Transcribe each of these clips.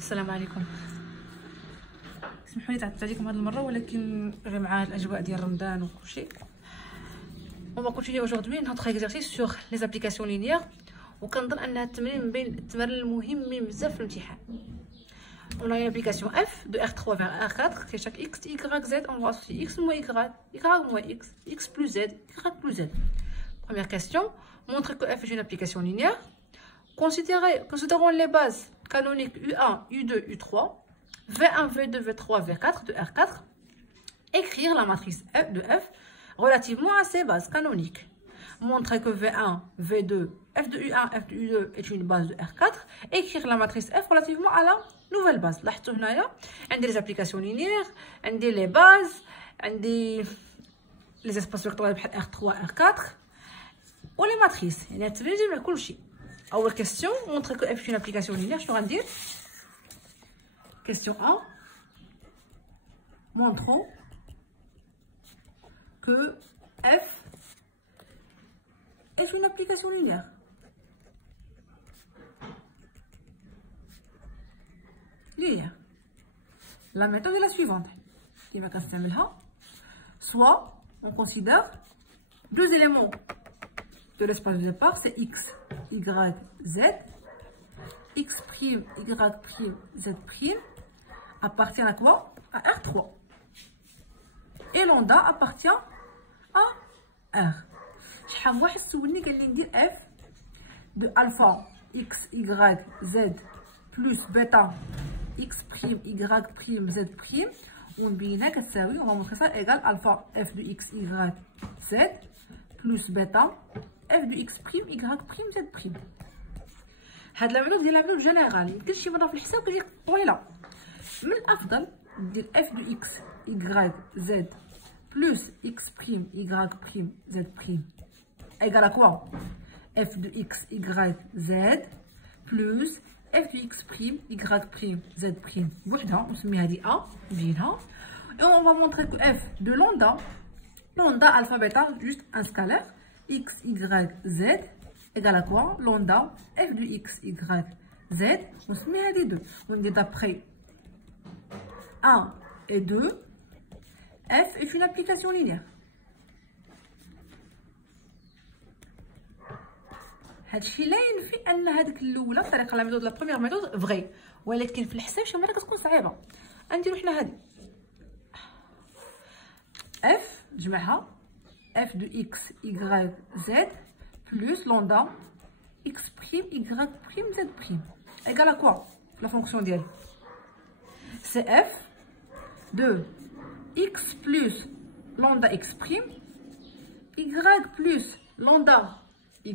السلام عليكم. اسمحوا لي تعبت عليكم هذه المره، ولكن غير مع الاجواء ديال رمضان وكلشي. On va continuer aujourd'hui notre exercice sur les applications linéaires. وكنظن ان هذا التمرين من بين التمارين المهمين بزاف في الامتحان. On a une application f de R3 vers R4 qui est chaque x, y, z. On va associer x moins y, y moins x, x plus z, y plus z. Première question, montre que f est une application linéaire. Considérons les bases canoniques U1, U2, U3, V1, V2, V3, V4 de R4. Écrire la matrice f de f relativement à ces bases canoniques. Montrer que V1, V2, f de U1, f de U2 est une base de R4. Écrire la matrice f relativement à la nouvelle base. لاحظتوا هنايا عندي les applications linéaires, عندي les bases, عندي les espaces vectoriels بحال R3, R4 و les matrices. يعني التمرين جاي مع كلشي. أول question, montrer que f est une application linéaire. شنو غندير؟ Question 1. Montrons que f est une application linéaire. Linéaire. La méthode est la suivante. Soit on considère deux éléments de l'espace de départ, c'est x, y, z. X', y', z' appartient à quoi? À R3. Et lambda appartient à R. شحال من واحد سولني قال لي ندير f de alpha x, y, z plus bêta x', y', z' ونبينها كتساوي on va montrer ça égale alpha f de x, y, z plus bêta f de x', y', z'. هاد لا ميثود ديال لا ميثود جينيرال، يمكن شي مره في الحساب كتجي طويله. من الافضل دير f de x, y, z plus x', y', z' égale à quoi? f de x, y, z plus f de x', y', z'. بوحدها نسمي هذه a نبينها. Et on va montrer que f de lambda alpha bêta juste un scalaire x, y, z égale à quoi? Lambda f de x, y, z. On se met à des deux. On dit d'après 1 et 2, f est une application linéaire. هادشي لاين في ان هذيك الاولى الطريقه لا ميثود لا بروميير ميثود فغي، ولكن في الحساب شي مره كتكون صعيبه. غنديرو حنا هادي f نجمعها f de x, y, z plus lambda x', y', z' égale à quoi? La fonction d'elle c'est f de x plus lambda x', y plus lambda y'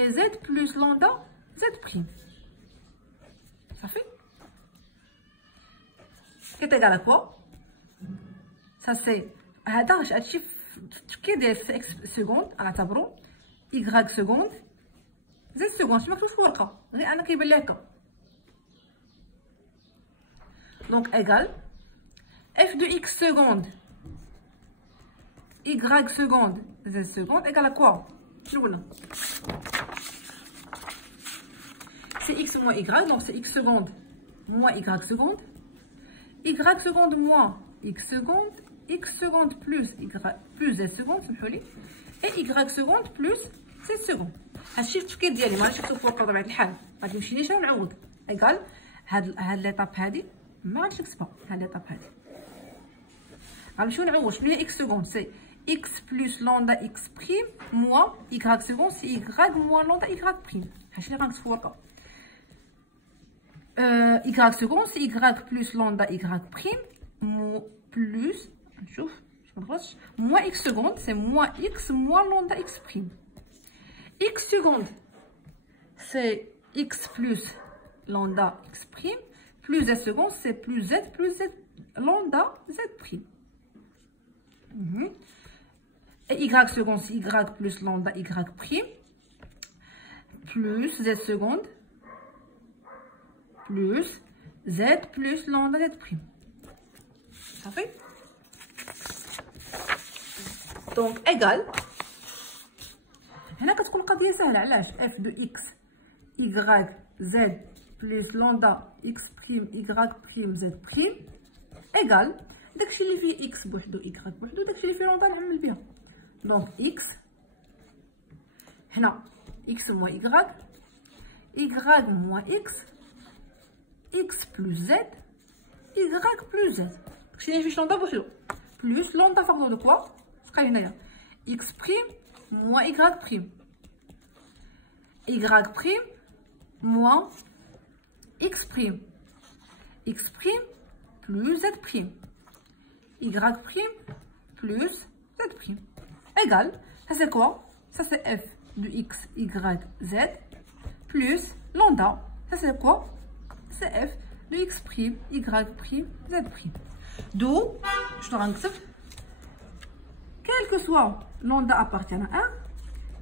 et z plus lambda z'. Ça fait? C'est égal à quoi? Ça c'est هذا هادشي في التفكير ديال x سكوند غنعتبرو y سكوند z سكوند. شي مكتوب في الورقه غير انا كيبان لي هكا. دونك ايغال f de x seconde y seconde z seconde égale à quoi? شنو قلنا؟ c'est x moins y, donc c'est x seconde moins y seconde, y seconde moins x seconde, x seconde plus y plus z seconde سمحولي et y seconde plus z seconde. هادشي التفكير ديالي ماشي مكتوب في الورقه بطبيعه الحال، غادي نمشي نيشان ونعوض. ايغال هاد ليطاب هادي ما غاديش نكتبها، هاد ليطاب هادي غنمشيو نعوض. شنو هي x seconde؟ سي x plus lambda x' moins y seconde c'est y moins lambda y'. هادشي اللي غنكتب في الورقه. y seconde c'est y plus lambda y' plus نشوف باش منغلطش moins x seconde c'est moins x moins lambda x'. x seconde c'est x plus lambda x' plus z seconde c'est plus z lambda z'. Et y seconde c'est y plus lambda y' plus z seconde plus z plus lambda z'. Ça fait? Donc égal. هنا كتكون القضيه سهله. علاش f de x, y, z plus lambda x prime y prime z prime égale داكشي اللي فيه x بوحدو y بوحدو داكشي اللي فيه لامدا نعمل بها. دونك x هنا x moins y moins x plus z y plus z داكشي اللي فيه لامدا بوحدو plus lambda facteur de quoi تلقاي هنايا x prime moins y prime moins x prime plus z prime y prime plus z prime égale, ça c'est quoi? Ça c'est f de x, y, z plus lambda, ça c'est quoi? C'est f de x prime, y prime, z prime. D'où, je te rends quel que soit lambda appartient à 1,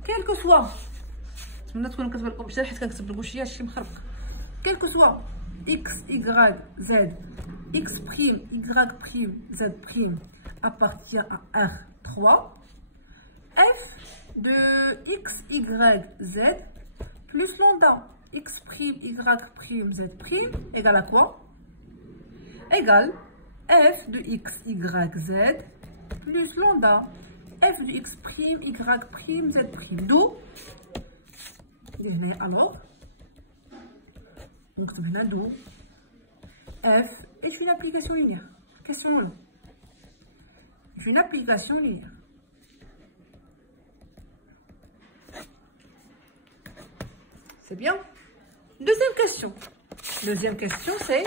quel que soit quel que soit x, y, z, x prime, y prime, z prime appartient à R3, f de x, y, z plus lambda x prime, y prime, z prime égale à quoi? Égale f de x, y, z plus lambda f de x prime, y prime, z prime. D'où alors donc d'où f est une application linéaire. Question là. C'est une application linéaire. C'est bien. Deuxième question. Deuxième question, c'est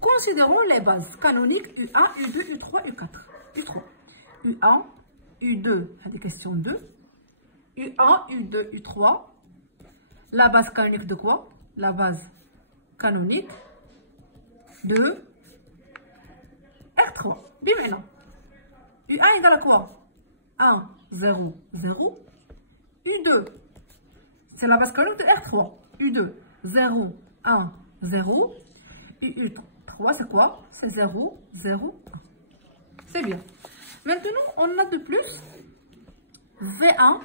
considérons les bases canoniques U1, U2, U3, U4. U3. U1, U2, c'est des questions 2. U1, U2, U3. La base canonique de quoi? La base canonique de R3. Bien maintenant. U1 égale à quoi? 1, 0, 0. U2, c'est la base canonique de R3. U2, 0, 1, 0. U3, c'est quoi? C'est 0, 0, 1. C'est bien. Maintenant, on a de plus V1,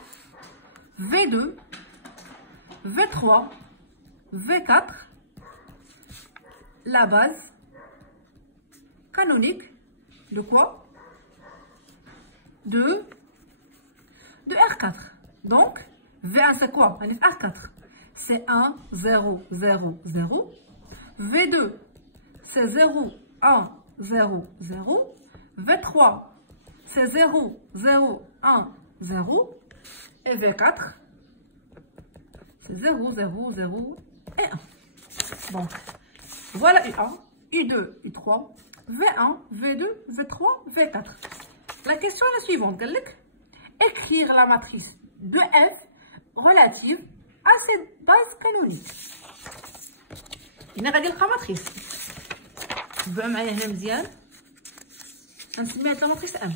V2, V3, V4, la base canonique de quoi? De R4. Donc, V1 c'est quoi? R4. C'est 1, 0, 0, 0. V2, c'est 0, 1, 0, 0. V3, c'est 0, 0, 1, 0. Et V4, c'est 0, 0, 0 et 1. Donc, voilà U1, U2, U3, V1, V2, V3, V4. La question est la suivante. Écrire la matrice de F relative à cette base canonique. هنا غادي نلقى ماتريس. تبعوا معايا هنا مزيان. غنسميها هاد الماتريس M.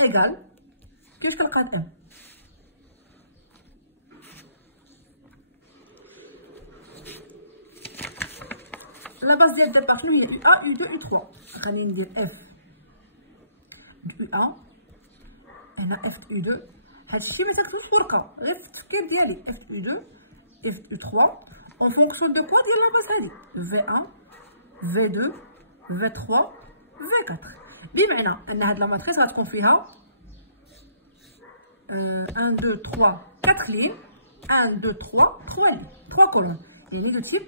إيكال كيفاش كنلقى هاد M؟ La base ديال départ شنو هي؟ U1, U2, U3. غادي ندير F de U1 هنا F de U2. هادشي ما تكتبوش بركا غير في التفكير ديالي. F de U2 F de U3 en fonction de quoi ديال la base هادي V1 V2 V3 V4 بمعنى ان هاد لا ماتريس غتكون فيها 1 2 3 4 لين 1 2 3 3 لين 3 كولون يعني دو تيب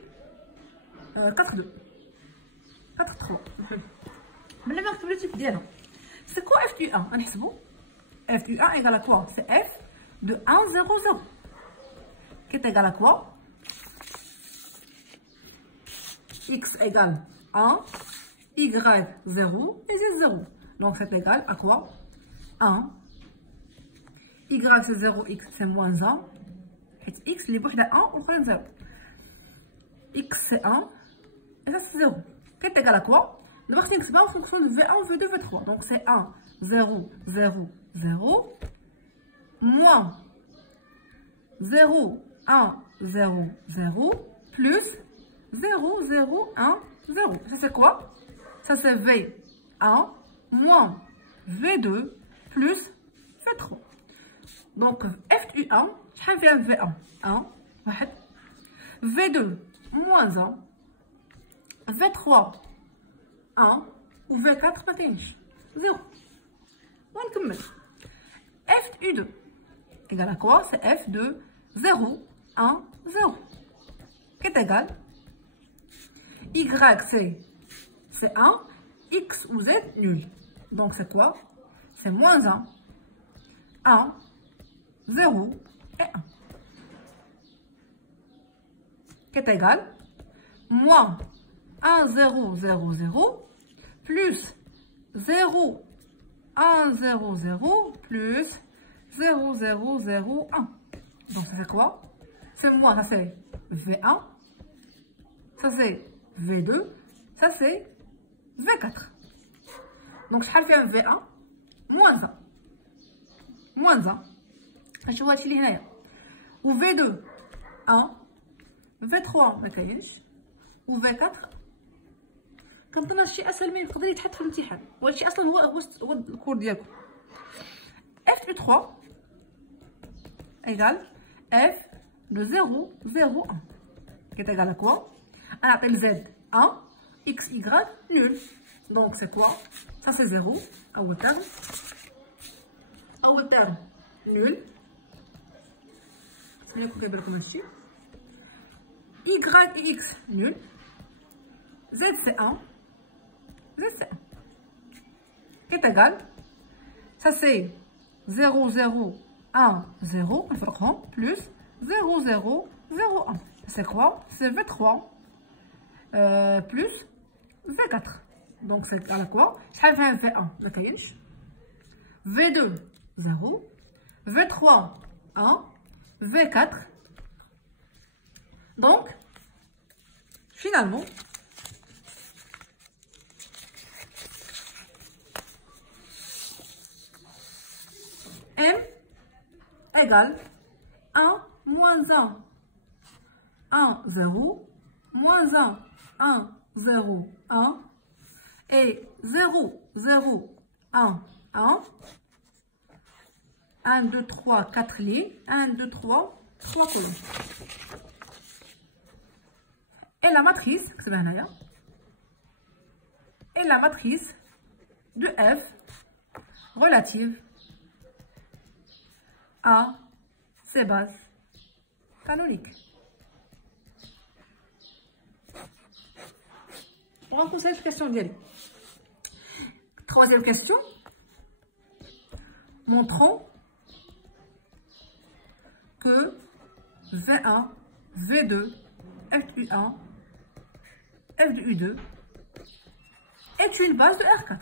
4 2 4 3 بلا ما نكتب لو تيب ديالها. C'est quoi F du 1? غنحسبو F du 1 égale à quoi? C'est F de 1 0 0 qui est égal à quoi? X égale 1, Y 0 et Z 0. Donc c'est égal à quoi? 1. Y c'est 0, X c'est moins 1. Et X les bouches de 1 ou 0. X c'est 1 et ça c'est 0. Qui est égal à quoi? Le parti X en fonction de V1, V2, V3. Donc c'est 1, 0, 0, 0. Moins 0, 1, 0, 0. Plus 0, 0, 1, 0. Ça c'est quoi? Ça c'est V1 moins V2 plus V3. Donc F du 1, شحال فيها V1 1 واحد V2 moins 1 V3 1 و V4 ما كاينش 0 ونكمل F de U2 égale à quoi? C'est F de 0 1 0 qui est égal Y c'est 1 X ou Z nul. Donc c'est quoi? C'est moins 1 1 0 et 1 qui est égal moins 1 0 0 0 plus 0 1 0 0 plus 0 0 0 1. Donc ça fait quoi? C'est moins, ça c'est V1, ça c'est V2, ça c'est V4. Donc شحال فيها V1 moins 1 moins 1 شوفوا هادشي اللي هنايا و V2 1 V3 ما كاينش و V4 كنظن هادشي اسهل من يقدر يتحط في الامتحان وهادشي اصلا هو الكور ديالكم F de 3 égale F de 0 0 1 qui est égal à quoi? On appelle Z 1 X Y nul. Donc c'est quoi? Ça c'est 0 أول terme nul. خليكم كيبان هادشي Y et X nul. Z c'est 1 Z c'est 1 qui est égal ça c'est 0 0 1 0 نفرقهم plus 0 0 0 1 c'est quoi? C'est V3 plus V4. Donc c'est à quoi? شحال فيها V1 ما كاينش V2 0 V3 1 V4. Donc finalement M égale 1 moins 1 1 0 moins 1 1 0 1 et 0 0 1 1 1 2 3 4 lignes 1 2 3 3 colonnes. Et la matrice et la matrice de F relative à ses bases canoniques. On va poser cette question d'y aller. Troisième question. Montrons que V1, V2, F de U1, F de U2 est une base de R4.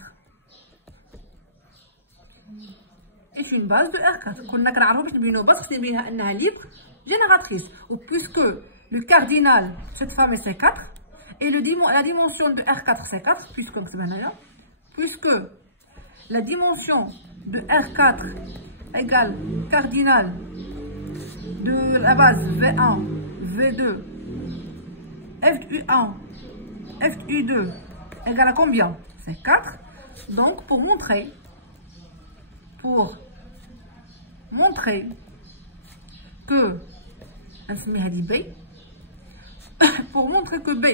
Est une base de R4. كنا كنعرفوا باش نبينو بس خصني نبينها انها libre génératrice. Ou puisque le cardinal cette femme c'est 4 et la dimension de R4 c'est 4 puisque la dimension de R4 égale cardinal de la base V1, V2, F de U1, F de U2 égale à combien? C'est 4. Donc pour montrer que pour montrer que B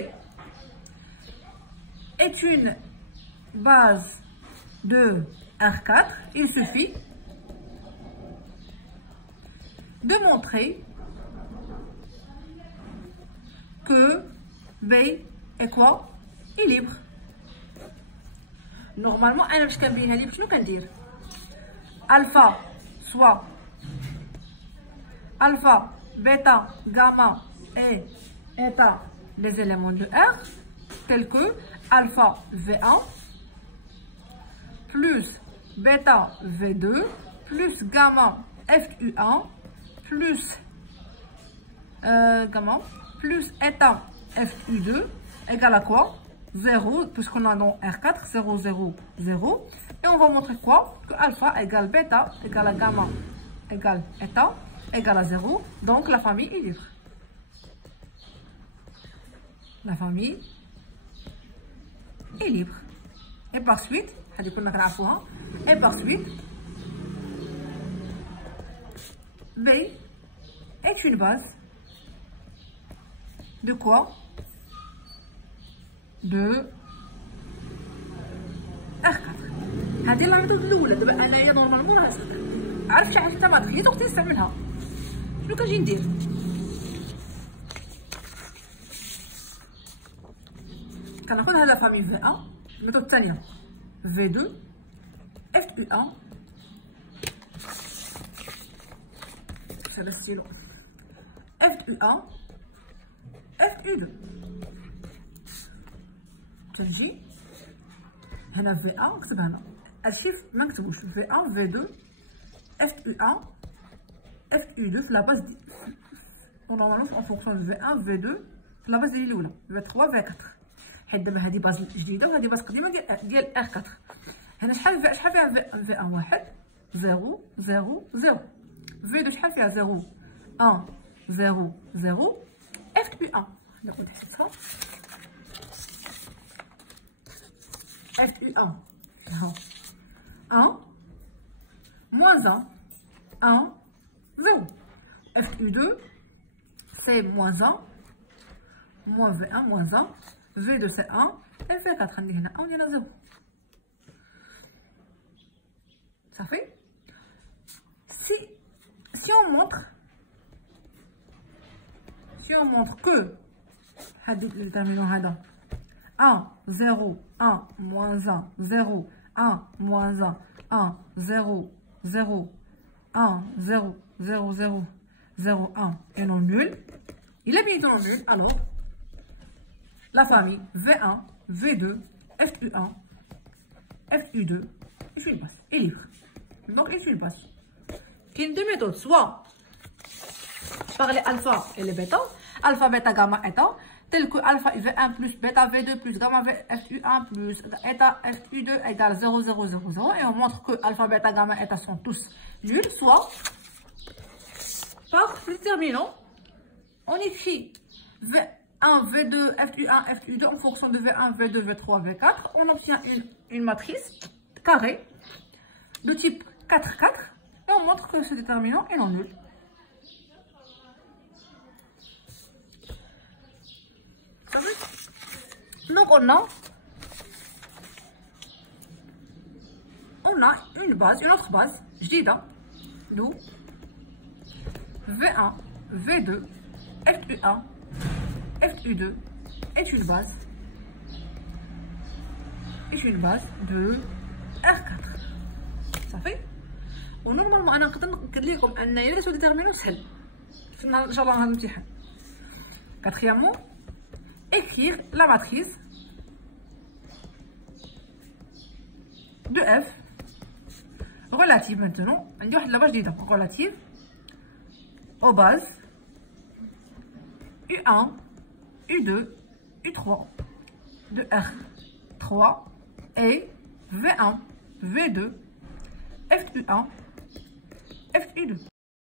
est une base de R4, il suffit de montrer que B est quoi? Est libre. Normalement, أنا باش كنبينها لي شنو كندير؟ alpha soit alpha, bêta, gamma et eta les éléments de R tels que alpha V1 plus bêta V2 plus gamma FU1 plus gamma plus eta FU2 égale à quoi? 0 puisqu'on a dans R4 0 0 0 et on va montrer quoi? Que alpha égale bêta égale à gamma égale eta égale à 0, donc la famille est libre. La famille est libre. Et par suite, B est une base de quoi? De R4. هذه لا ميثود الاولى. دابا انايا نورمالمون راه عرفت شي حاجه ماتريس وقت نستعملها. شنو كنجي ندير؟ كناخذ هذا فامي في 1. الميثود الثانيه في 2 اف يو 1 هذا ستيلو اف يو 1 اف يو 2. تنجي هنا في 1 نكتب هنا هادشي ما نكتبوش في 1 في 2 اف يو 1 اف يو 2 في لا باز دي نورمالمون اون فونكسيون دو في 1 في 2 في لا باز ديال الاولى في 3 في 4. حيت دابا هادي باز جديده وهادي باز قديمه ديال ار 4. هنا شحال فيها في 1 1 0 0 0 في 2 شحال فيها 0 1 0 0 اف يو 1 ناخذ حسبتها اف يو 1 ها 1 moins 1 1 0 اف يو 2 c'est moins 1 moins V1 moins 1 V2 c'est 1 et V4 عندي هنا 1 هنا 0 صافي. si on montre que هاد le déterminant هذا 1 0 1 moins 1 0 1 moins 1 1 0 0 1 0 0 0 0 1 et non nul. Il est bien dans nul, alors la famille V1, V2, FU1, FU2 est une base, est libre. Donc est une base. Il y a deux méthodes, soit par les alpha et les bêta, alpha, bêta, gamma, eta, tel que alpha V1 plus bêta V2 plus gamma FU1 plus eta FU2 égale 0, 0, 0, 0. Et on montre que alpha, bêta, gamma, eta sont tous nuls, soit par le déterminant. On écrit V1, V2, FU1, FU2 en fonction de V1, V2, V3, V4. On obtient une matrice carrée de type 4, 4. Et on montre que ce déterminant est non nul. Donc on a une base, une autre base, جديدة, d'où V1, V2, FU1, FU2 est une base de R4. Ça fait. ونورمالمون انا نقدر ناكد لكم ان الا سو ديتيرمينو سهل ان شاء الله هذا الامتحان. Quatrièmement, écrire la matrice de F relative maintenant. عندي واحد لاباج جديده relative aux bases U1, U2, U3 de R3 et V1, V2, FU1, FU2.